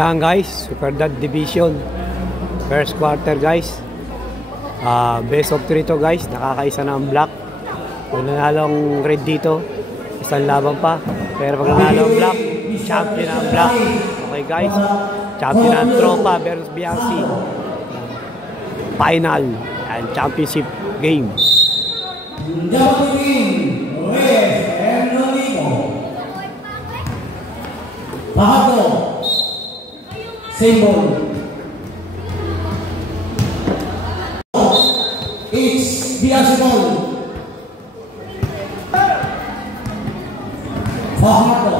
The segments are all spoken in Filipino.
Yan guys, Super Dad Division first quarter guys. Best of 3 to guys. Nakakaisa na ang black. Kung nanalo ang red dito, isang laban pa. Pero pag nanalo ang black, champion na ang black. Okay guys, champion na ang tropa versus BRC. Final and championship game. Bahato symbol it's BRC ball. Fajardo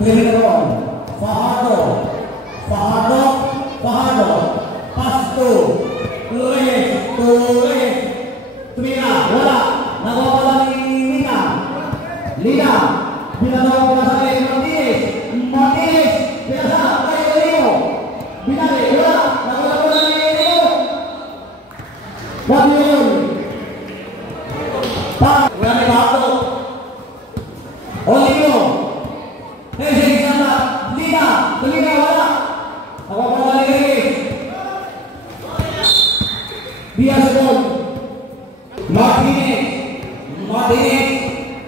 Trinidad Fajardo Pasto Reyes Trina wala nawawala ni Lina binalaw sa kay Martinez pinasa kay Leo binali wala nawawala ni Leo Pagyon wala ni Bahato Olino Hesing sana Lina wala nawawala ni Reyes BRC ball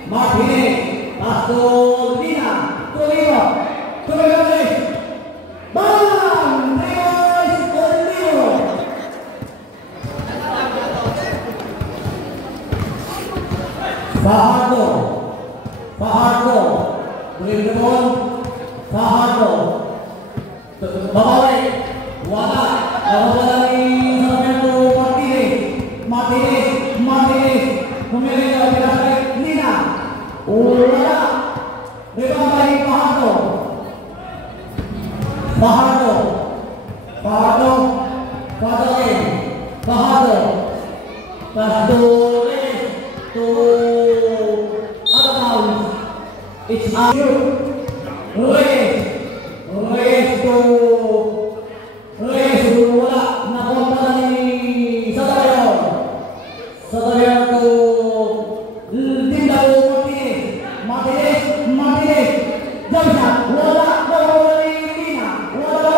Martinez Pasto Lina Tolino Bang Reyes Olino Fajardo Trinidad Fajardo Babaway wala nawawala ni Martinez pumili na pinasakit Lina wala rebabay Fajardo Pastores to out it's out Reyes to wala nakonta ni Satayon to Lindao Martinez Jamsa wala ni Lina wala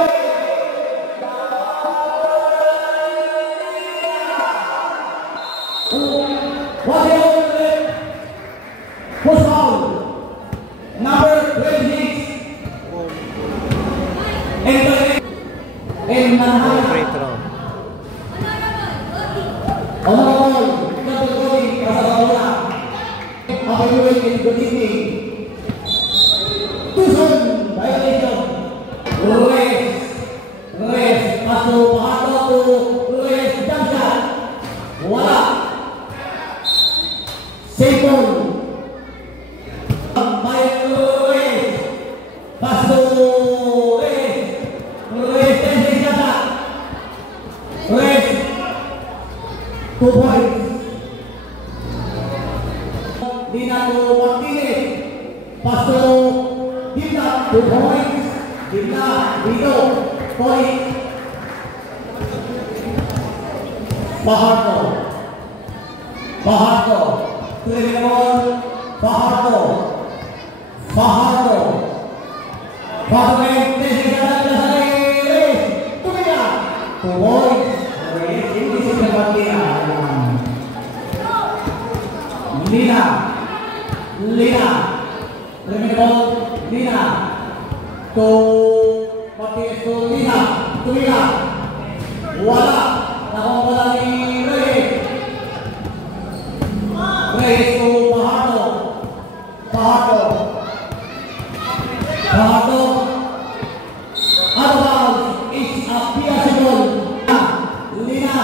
number 26 and Free throw. Good evening. Tuson violation. Reyes Pasto Bahato to Reyes Jamsa wala Sipon Pasto Reyes Jamsa 2 points. Lina to Martinez Pasto Gimna 2 points. Gimna Dito point. Fajardo Trinidad Fajardo Lina to Martinez to Lina wala nakawala ni Reyes to Bahato out of bounds it's a BRC ball. Lina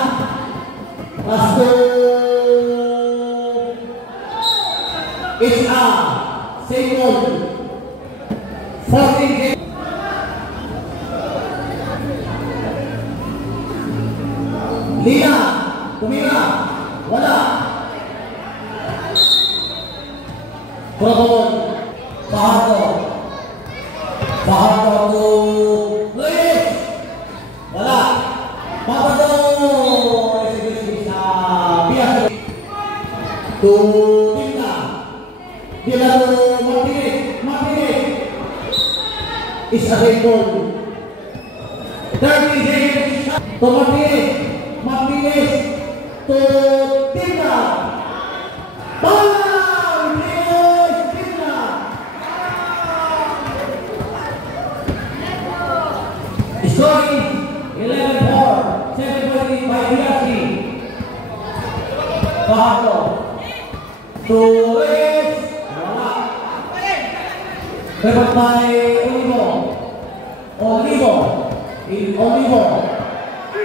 Pasto it's a single 14 game. Lina tumira wala Prabon Fajardo to Reyes wala Papato sa BRC to Gimna to Martinez is available. 30 seconds to Martinez. Martinez to Tina. Martinez, Tina. Scoring 11-4. 7-20 by Diasi. Fajardo. Torres. Wala. Rebound by Olivo. Olivo.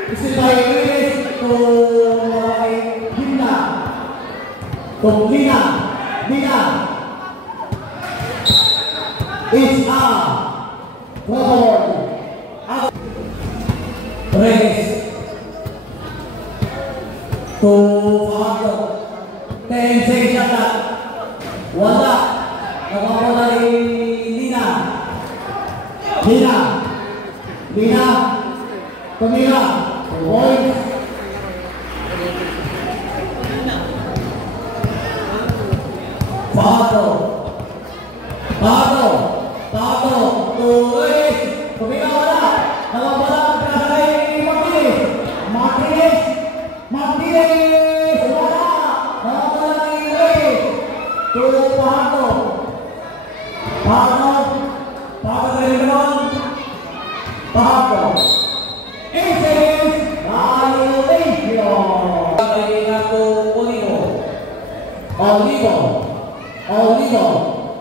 This is by Reyes to Gimna. To Lina. It's a forward. Reyes to Fajardo. 10 seconds shot. Wala. Nakawala ni Lina. Tumira. Point. Fajardo. Torres. Tumira wala. Nakawala kay Martinez. Wala. Nakawala ni Reyes. To Fajardo. Fajardo. 8 seconds. Violation. To Olivo.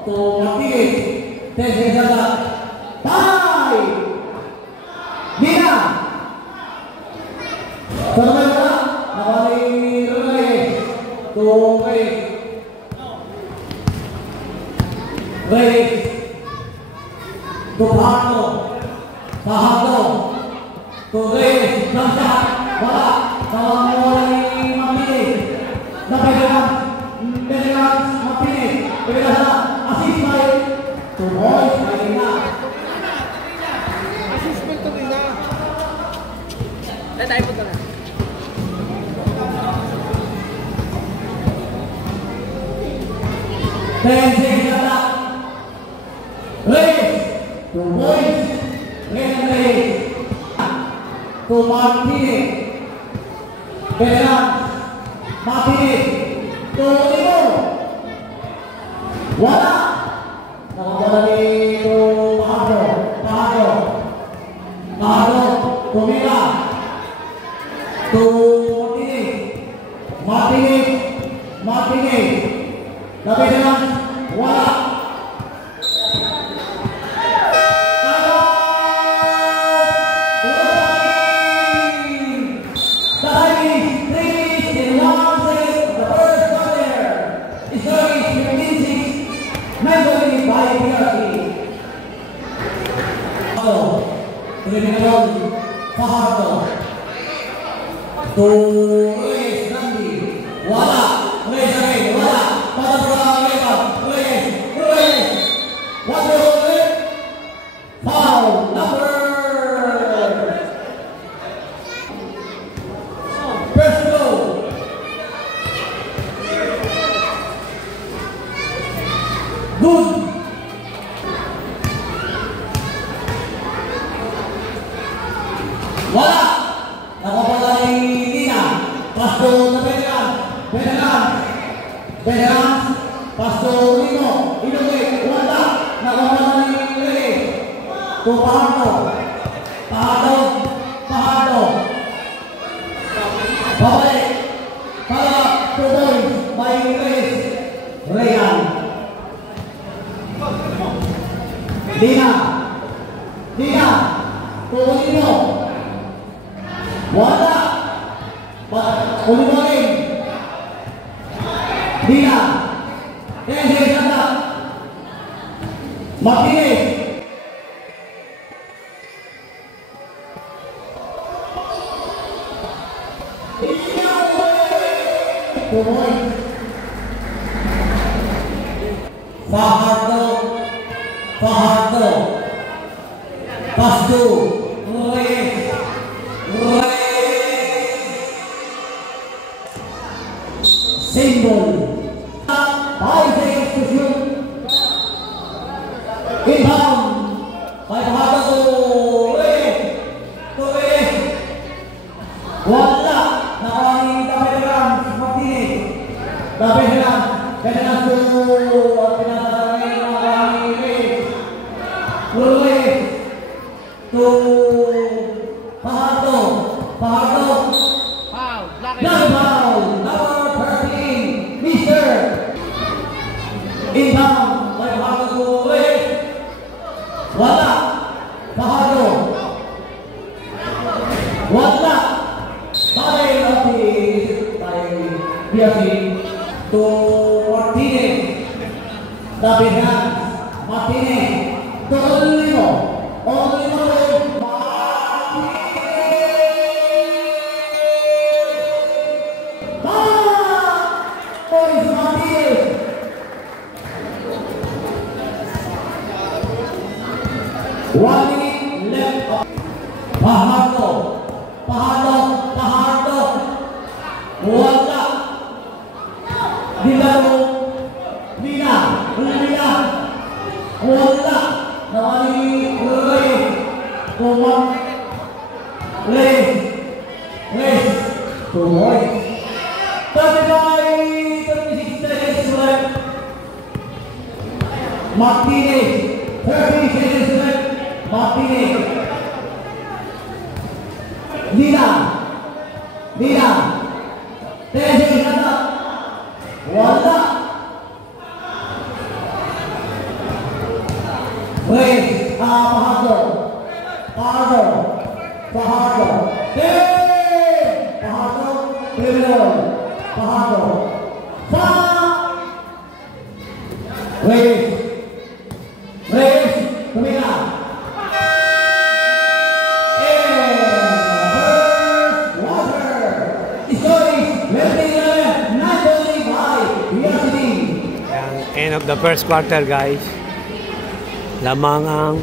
To Martinez. 10 seconds. Bye. Nina. Terbaik na. Nakali Reyes. To Reyes. To Fajardo. To Reyes. Jump shot. Wala. Nakawala ni Martinez. Napegang Martinez. Pegang sa assist by to Boys. Marina. Assessment to Rina. Tayo po na. Reyes to Boys. Reyes to Martinez. Martinez to Olivo. Wala. Nakawala ni to Fajardo. Tumira. To Martinez. Napegang. Wala. Fajardo to Reyes Nandi. Wala. Reyes again. Wala. Reyes. What do you do? Foul number. First goal. Good. Wala. Nakawala ni Lina. Pasto na Beneran. Pasto Lino. Wala. Nakawala ni Reyes. To Fajardo. Babalik. Para to Boys by Reyes. Reyan. Lina. To Olivo. Wala. Olivo rin. Lina. 10 seconds na. Martinez. Tumoy. Fajardo. Pasto. Reyes. Symbol. 5 seconds to shoot. Inbound. By Fajardo. to Fajardo. Fajardo. Foul. Black and Not foul. Number 13, Mr. Inbound. By Fajardo to Reyes. Wala. Fajardo. Wala. Bali natin tayo PRC to Martinez. David Hans. Martinez. To Olimo. Olimo to Martinez. One minute left. Fajardo. Fajardo. Wala. Dilaro. Lina. Wala. Nawali. Reyes. Tumoy. 36 seconds left. Martinez. 30 seconds left. Martinez. Lina. 10 seconds left. Wala. Reyes. Fajardo. Fajardo. Criminal. Fajardo. Reyes. Tumira. Water. Stories. 2011. Nationally by PRC. End of the first quarter guys. Lamang ang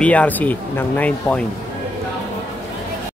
BRC ng 9 point.